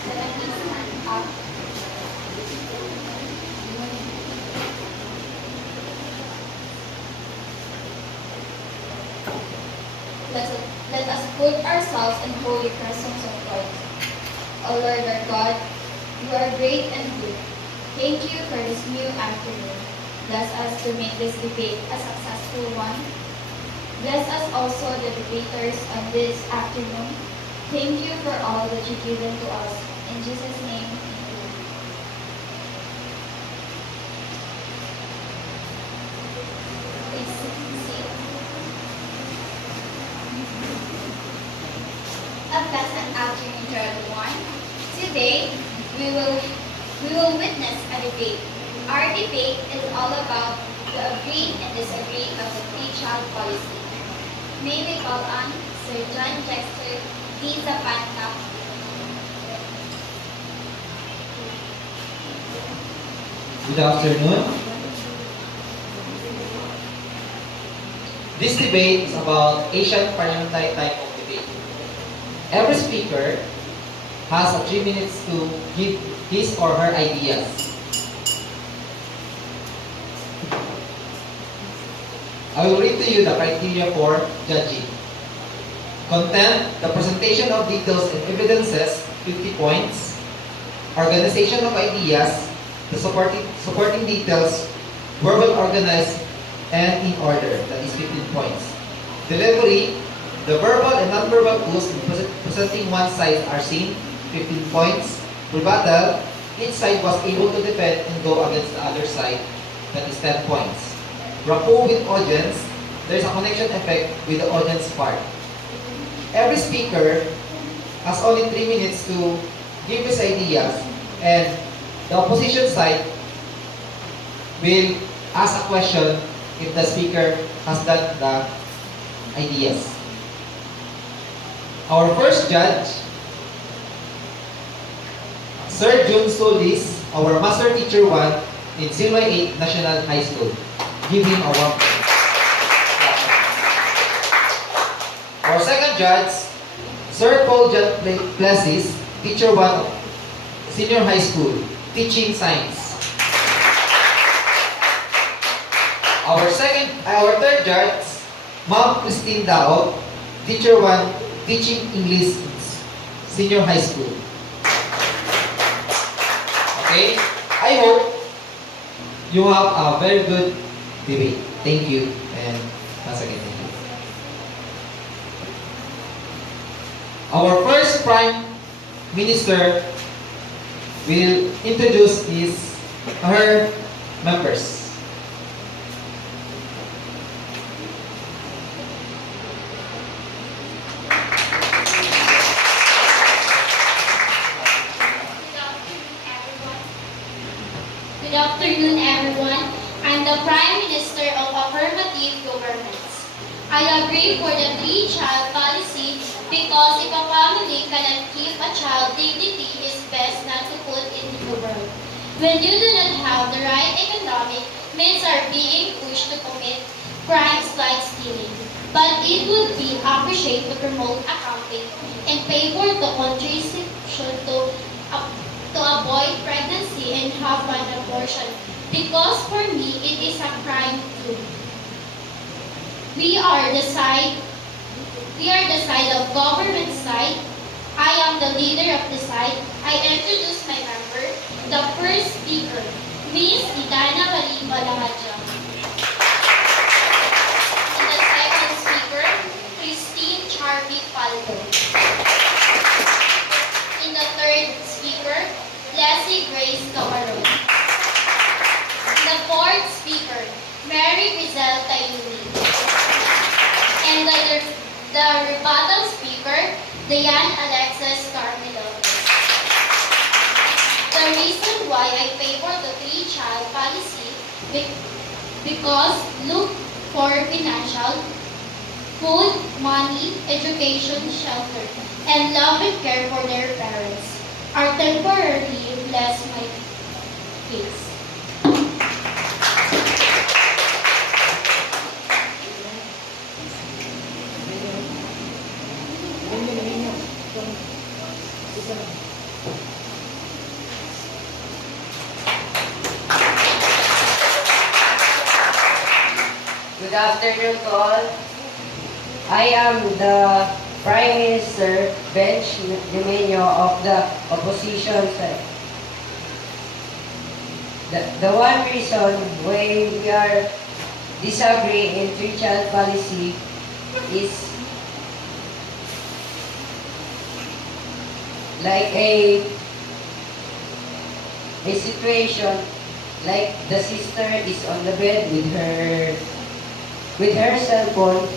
So let me stand up. Let us put ourselves in holy presence of God. O Lord our God, you are great and good. Thank you for this new afternoon. Bless us to make this debate a successful one. Bless us also the debaters on this afternoon. Thank you for all that you've given to us. In Jesus' name, amen. Please sit. A pleasant afternoon to everyone. Today, we will witness a debate. Our debate is all about the agree and disagree of the three-child policy. May we call on Sir John Jexter, ZAPANTA. Good afternoon. This debate is about Asian parliamentary type of debate. Every speaker has 3 minutes to give his or her ideas. I will read to you the criteria for judging. Content, the presentation of details and evidences, 50 points. Organization of ideas, the supporting details, verbal organized and in order, that is 15 points. Delivery, the verbal and non-verbal clues in presenting one side are seen, 15 points. Rebuttal, each side was able to defend and go against the other side, that is 10 points. Rapport with audience, there is a connection effect with the audience part. Every speaker has only 3 minutes to give his ideas, and the opposition side will ask a question if the speaker has done the ideas. Our first judge, Sir Jun Solis, our Master Teacher 1 in Silway 8 National High School. Give him a warm applause. Our second judge, Sir Paul John Plessis, Teacher 1 of Senior High School, teaching science. Our third judge, Ma'am Christine Dao, Teacher 1, teaching English, Senior High School. Okay, I hope you have a very good debate. Thank you, and once again, thank you. Our first Prime Minister will introduce her members. Good afternoon, everyone. I'm the Prime Minister of Affirmative Governments. I agree for the three-child policy because if a family cannot keep a child, dignity is best not to put in the world. When you do not have the right economic means are being pushed to commit crimes like stealing. But it would be appreciated to promote accounting and favor the contribution to avoid pregnancy and have an abortion. Because for me, it is a crime too. We are the side of government side. I am the leader of the side. I introduce my member, the first speaker, Miss Idana Marie Balamadja. And the second speaker, Christine Charby Paldo. And the third speaker, Leslie Grace Camarón. The fourth speaker, Mary Rizal Tayuni. And the rebuttal speaker, Diane Alexis Carmelo. The reason why I favor the three-child policy because look for financial, food, money, education, shelter, and love and care for their parents are temporarily bless my case. Good afternoon to all. I am the Prime Minister Bench Domenyo of the opposition side. The one reason why we are disagree in three-child policy is like a situation like the sister is on the bed with her cell phone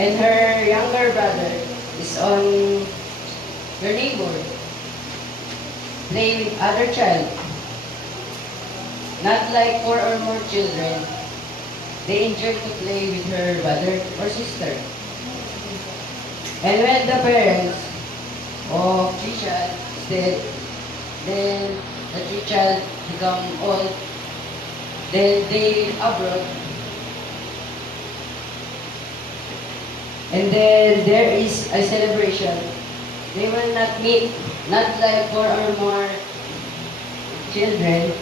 and her younger brother is on her neighbor play with other child. Not like four or more children, they enjoy to play with her brother or sister. And when the parents of three child is dead, then the three child become old, then they abroad. And then there is a celebration. They will not meet, not like four or more children.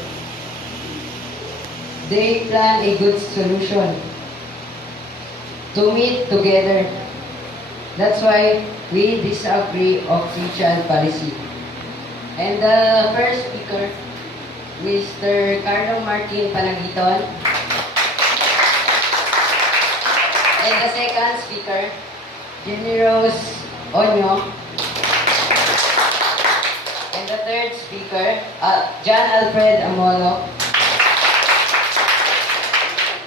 They plan a good solution to meet together. That's why we disagree of three-child policy. And the first speaker, Mr. Carlo Martin Panagiton. And the second speaker, Generous Onyo. And the third speaker, John Alfred Amolo.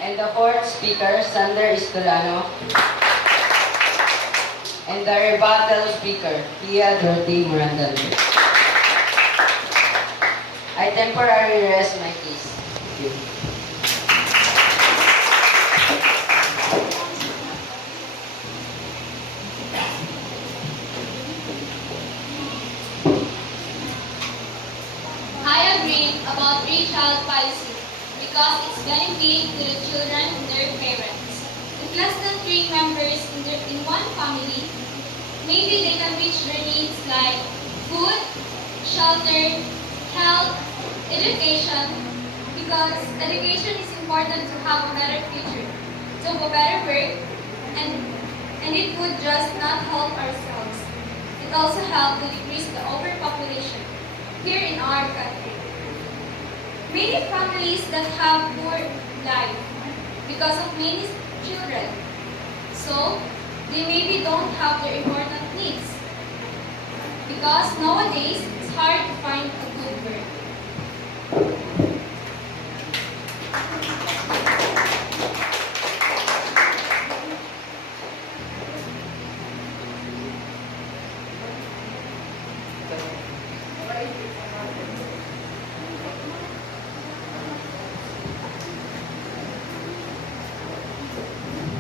And the fourth speaker, Sander Istolano. And the rebuttal speaker, Pia Dorothy Morandal. I temporarily rest my case. Thank you. I agree about three-child policy because it's benefit to the children and their parents. With less than 3 members in one family, maybe they can reach their needs like food, shelter, health, education, because education is important to have a better future, to have a better work, and it would just not help ourselves. It also help to decrease the overpopulation here in our country. Many families that have poor life because of many children, so they maybe don't have their important needs because nowadays it's hard to find a good work.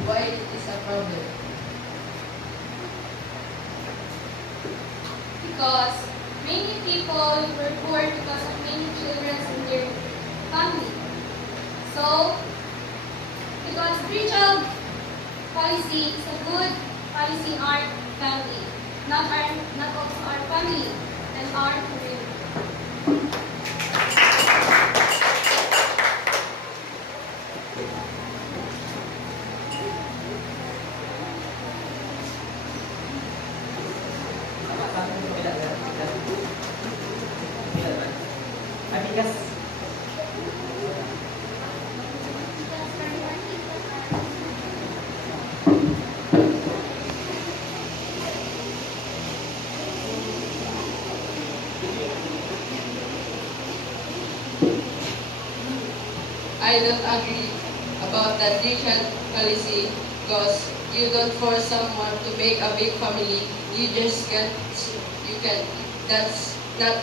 Why it is a problem? Because many people were poor because of many children in their family. So, because three-child policy is a good policy in our family, not also our family and our community. Amigas. I don't agree about that three-child policy because you don't force someone to make a big family. You just can't. You can. That's not.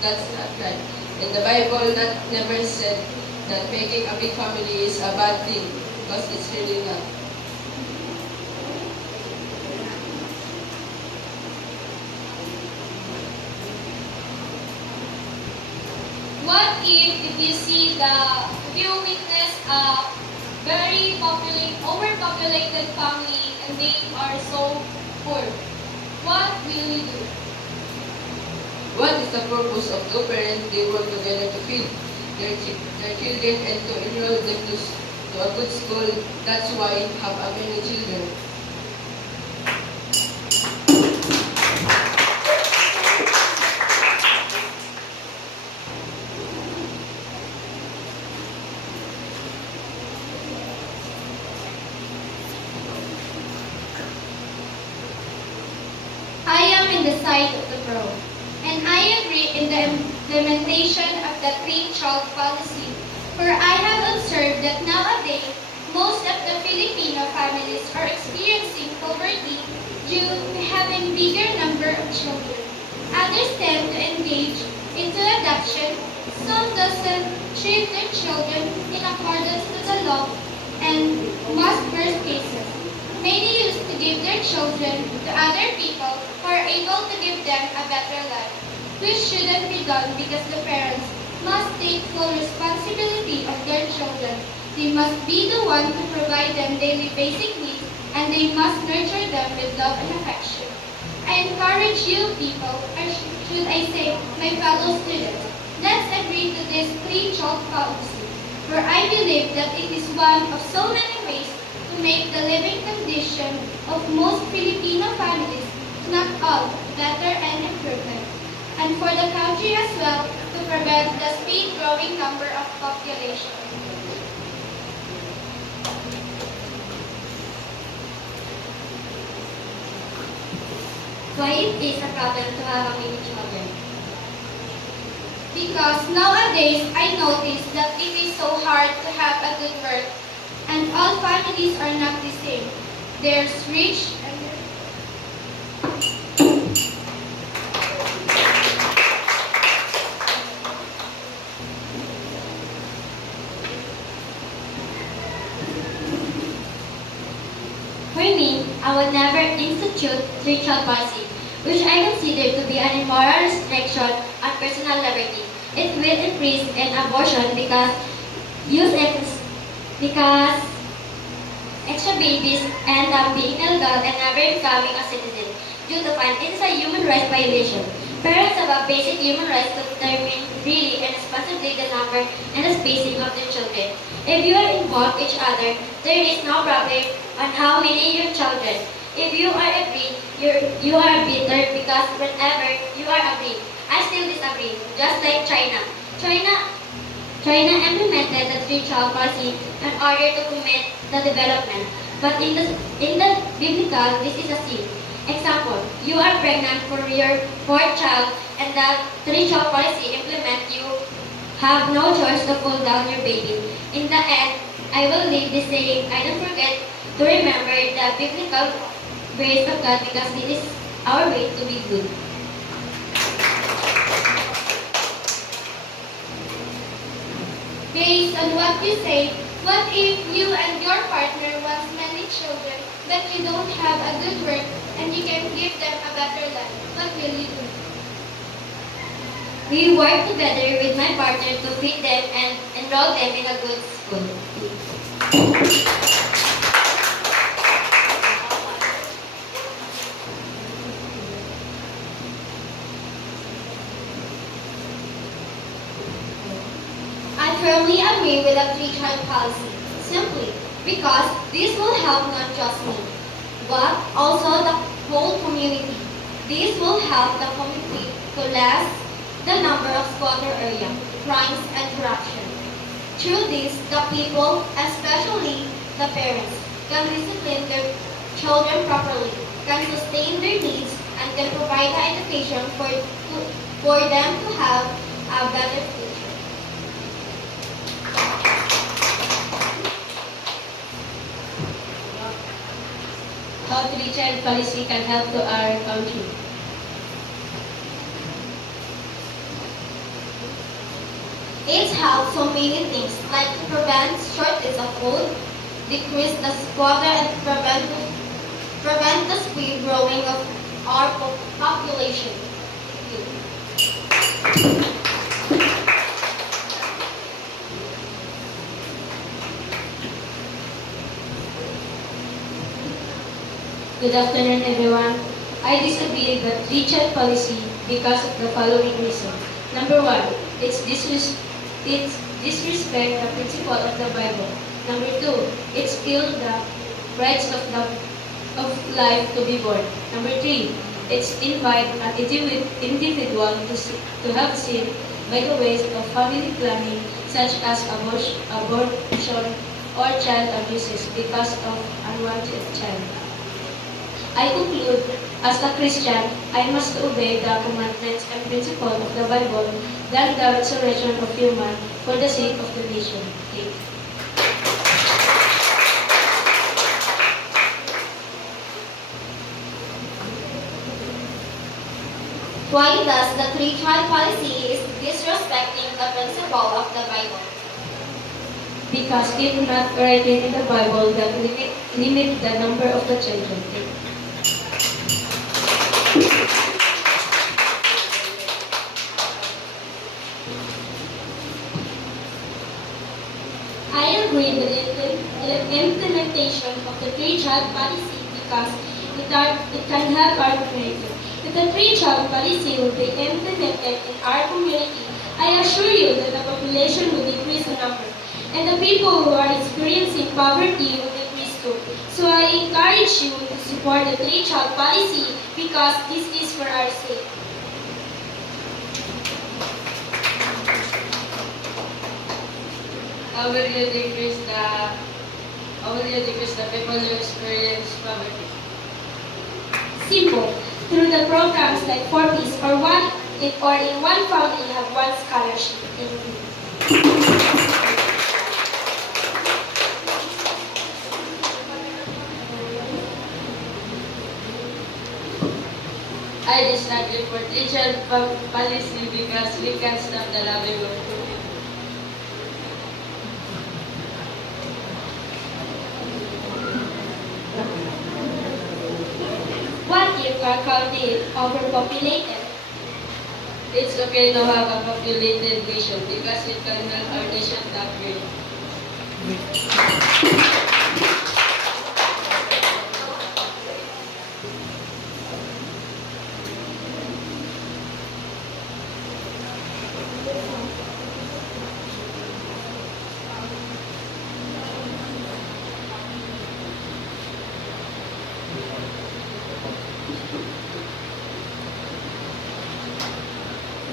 That's not right. In the Bible, that never said that making a big family is a bad thing because it's really not. What if you witness a very overpopulated family and they are so poor? What will you do? What is the purpose of two parents? They work together to feed their children and to enroll them to a good school. That's why have a many children. I am in the side of the pro, and I agree in the implementation of the three-child policy, for I have observed that nowadays, most of the Filipino families are experiencing poverty due to having bigger number of children. Others tend to engage into adoption, some doesn't treat their children in accordance to the law, and most worst cases. Many used to give their children to other people who are able to give them a better life, which shouldn't be done because the parents must take full responsibility of their children. They must be the one to provide them daily basic needs, and they must nurture them with love and affection. I encourage you people, or should I say my fellow students, let's agree to this three-child policy, for I believe that it is one of so many ways to make the living condition of most Filipino families, not all, better and improvement, and for the country as well to prevent the speed-growing number of population. Why it is a problem to have a many children? Because nowadays I notice that it is so hard to have a good work, and all families are not the same. There's rich and For me, I would never institute three-child policy, which I consider to be an immoral restriction on personal liberty. It will increase in abortion because extra babies end up being illegal and never becoming a citizen due to find it is a human rights violation. Parents have a basic human rights to determine freely and responsibly the number and the spacing of their children. If you are involved each other, there is no problem on how many your children. If you are agreed, you are bitter because whenever you are agreed, I still disagree, just like China. China implemented the three-child policy in order to promote the development. But in the biblical, this is a sin. Example, you are pregnant for your fourth child and the three-child policy implement you have no choice to pull down your baby. In the end, I will leave this saying, I don't forget to remember the biblical grace of God because it is our way to be good. based on what you say, what if you and your partner wants many children, but you don't have a good work and you can give them a better life? What will you do? We work together with my partner to feed them and enroll them in a good school. I firmly agree with the three-child policy, simply because this will help not just me, but also the whole community. This will help the community to lessen the number of squatter area, crimes, and corruption. Through this, the people, especially the parents, can discipline their children properly, can sustain their needs, and can provide the education for them to have a better future. How three-child policy can help to our country? It helps so many things, like to prevent shortage of food, decrease the squatter, and prevent the speed growing of our population. Thank you. Good afternoon, everyone. I disagree with the three-child policy because of the following reason. Number one, it's disrespect the principle of the Bible. Number two, it's kill the rights of life to be born. Number three, it's invite an individual to have sin by the ways of family planning such as abortion or child abuses because of unwanted child. I conclude, as a Christian, I must obey the commandments and principles of the Bible than the resurrection of human for the sake of the nation. Thank you. Why does the three-child policy is disrespecting the principle of the Bible? Because it is not written in the Bible that limit the number of the children. I agree with the implementation of the three-child policy because it can help our community. If the three-child policy will be implemented in our community, I assure you that the population will decrease in number, and the people who are experiencing poverty will decrease too. So I encourage you to support the three-child policy because this is for our sake. How will you decrease the people who experience poverty? Simple. Through the programs like 4Ps or in one family you have one scholarship. Thank you. I disagree for teacher policy because we can stop the livelihood. What if our country is overpopulated? It's okay to have a populated nation because it can help our nation to upgrade.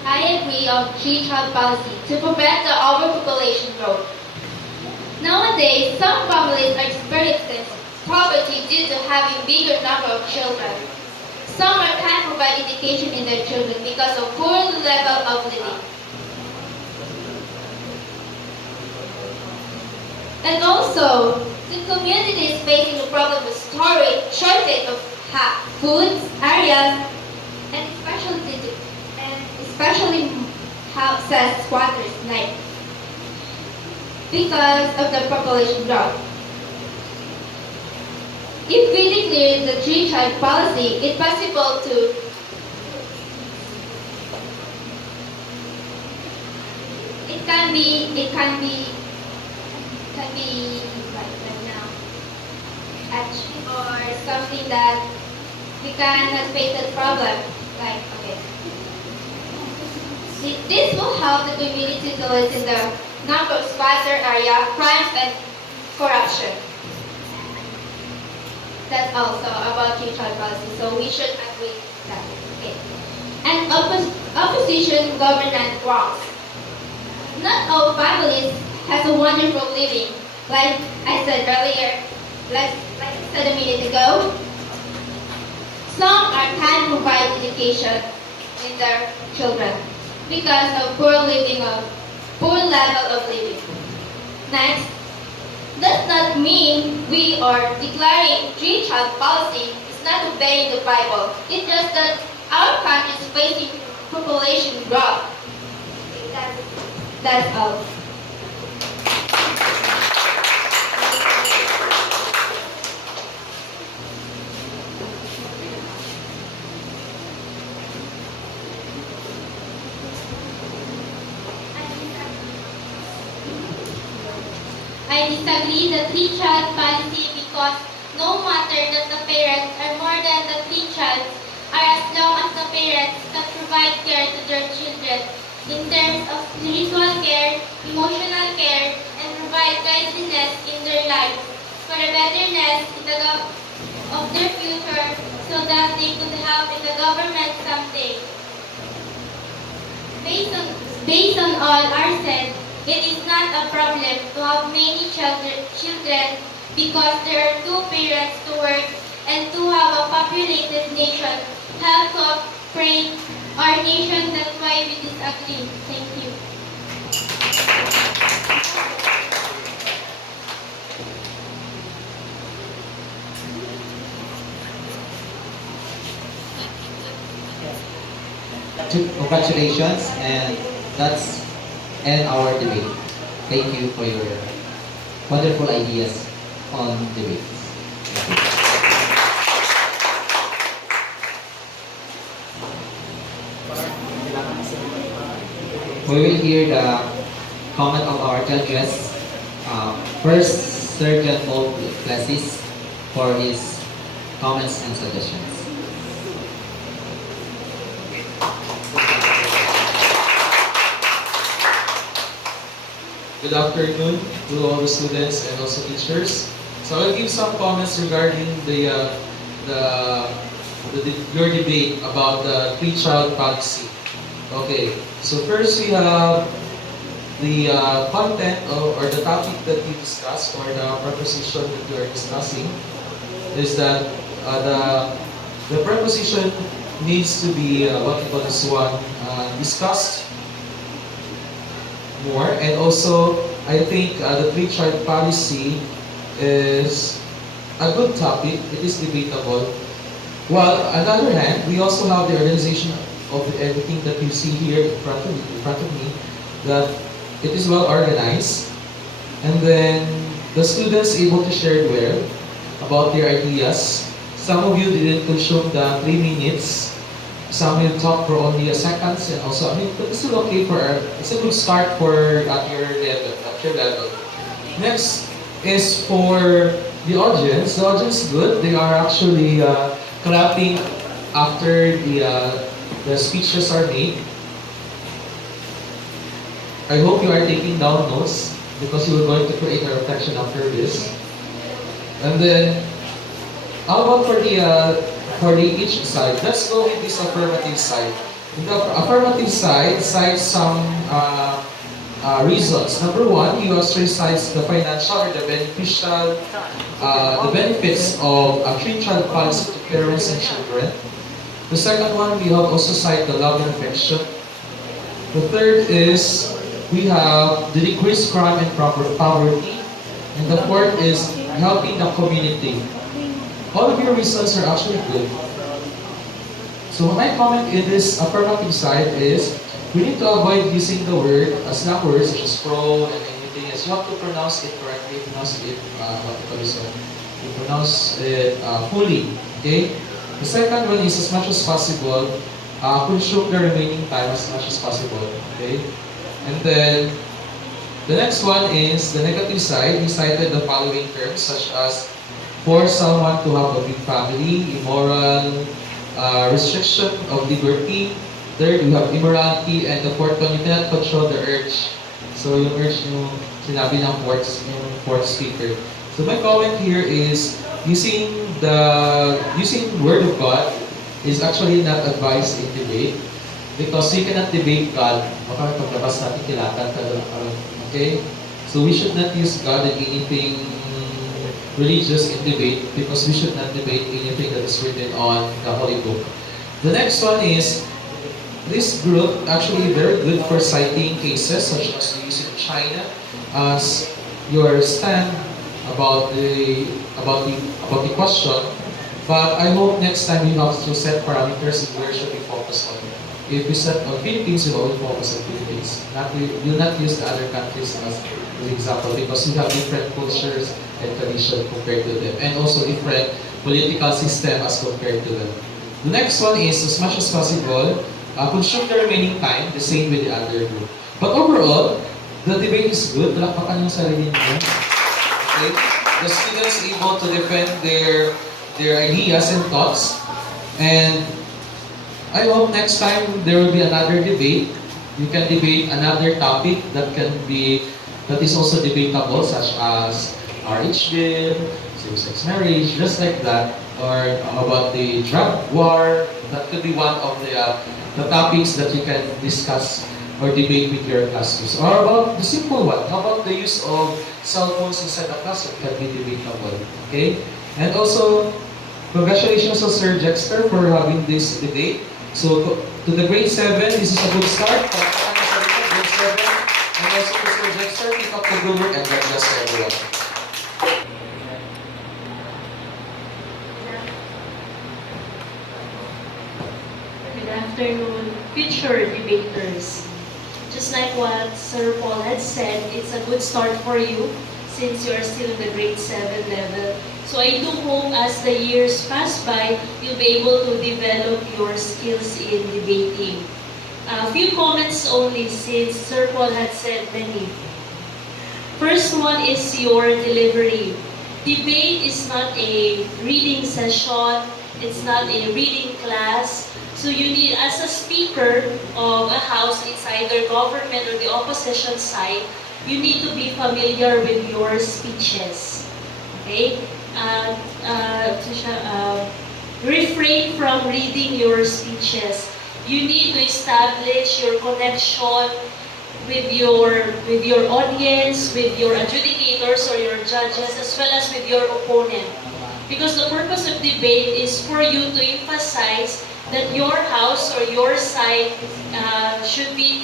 I agree on three-child policy to prevent the overpopulation growth. Nowadays, some families are experiencing poverty due to having bigger number of children. Some can't provide education in their children because of poor level of living. And also, the community is facing the problem of shortage of food, areas, and especially houses, squatters, like because of the population growth. If we declare the three-child policy, it's possible to it can be like right now action or something that we can face a problem like okay. This will help the community to lessen the number of squatter area, crimes, and corruption. That's also about three-child policy, so we should agree with that. Okay. And opposition governance wrongs. Not all families has a wonderful living. Like I said earlier, like I said a minute ago, some can't provide education in their children because of poor level of living. Next, does not mean we are declaring three-child policy is not obeying the Bible. It's just that our country is facing population growth. That's all. I disagree the three-child policy because no matter that the parents are more than the three child, are as long as the parents can provide care to their children in terms of spiritual care, emotional care, and provide guidance in their lives for the betterness of their future so that they could help in the government someday. Based on all are said, it is not a problem to have many children because there are two parents to work and to have a populated nation help to upgrade our nation. That's why we disagree. Thank you. Congratulations, and that's end our debate. Thank you for your wonderful ideas on debates. We will hear the comment of our judges. First, Surgeon Paul Plessis for his comments and suggestions. Good afternoon to all the students and also teachers. So I'll give some comments regarding your debate about the three-child policy. Okay, so first we have the content or the topic that you discussed, or the proposition that you are discussing, is that the proposition needs to be what we call this one discussed more. And also, I think the three-child policy is a good topic. It is debatable. While on the other hand, we also have the organization of everything that you see here in front of me, that it is well organized, and then the students able to share well about their ideas. Some of you didn't consume the 3 minutes. Some will talk for only a seconds, and also, I mean, but it's still okay it's a good start at your level. Next is for the audience. The audience is good. They are actually clapping after the speeches are made. I hope you are taking down notes because you are going to create a reflection after this. And then, how about for each side? Let's go with this affirmative side. In the affirmative side, cite some reasons. Number one, you ostracize the financial or the benefits of a three-child policy to parents and children. The second one, we have also cite the love and affection. The third is we have the decreased crime and poverty. And the fourth is helping the community. All of your reasons are actually good. So my comment in this affirmative side is we need to avoid using the word, slang words such as pro and anything else. You have to pronounce it correctly, pronounce it fully. Okay? The second one is as much as possible, consume the remaining time as much as possible. Okay? And then the next one is the negative side. We cited the following terms such as force someone to have a big family, immoral, restriction of liberty. Third, we have immorality. And the fourth one, you cannot control the urge. So yung urge yung sinabi ng fourth speaker. So my comment here is using word of God is actually not advised in debate because you cannot debate God. Baka paglabas natin kilatan. Okay? So we should not use God in anything religious in debate because we should not debate anything that is written on the Holy Book. The next one is this group actually very good for citing cases such as using China as your stand about the question. But I hope next time you have to set parameters and where should we focus on. If we set on Philippines, you always focus on Philippines. You not use the other countries as an example because we have different cultures and tradition compared to them, and also different political system as compared to them. The next one is as much as possible, consume the remaining time, the same with the other group. But overall, the debate is good. Palakpakan yung sarili niyo. Okay? The students able to defend their ideas and thoughts, and I hope next time there will be another debate. You can debate another topic that is also debatable, such as marriage bill, same-sex marriage, just like that, or about the drug war. That could be one of the topics that you can discuss or debate with your classmates. Or about the simple one, how about the use of cell phones inside the classroom can be debatable. Okay? And also, congratulations to Sir Jexter for having this debate. So to the grade 7, this is a good start. Grade 7. And also to Sir Jexter, keep up the good work and God bless everyone. Good afternoon, future debaters. Just like what Sir Paul had said, it's a good start for you since you are still in the grade 7 level. So I do hope as the years pass by, you'll be able to develop your skills in debating. A few comments only since Sir Paul had said many. First one is your delivery. Debate is not a reading session, it's not a reading class. So you need, as a speaker of a house, it's either government or the opposition side, you need to be familiar with your speeches. Okay? Refrain from reading your speeches. You need to establish your connection with your audience, with your adjudicators or your judges, as well as with your opponent. Because the purpose of debate is for you to emphasize that your house or your side should be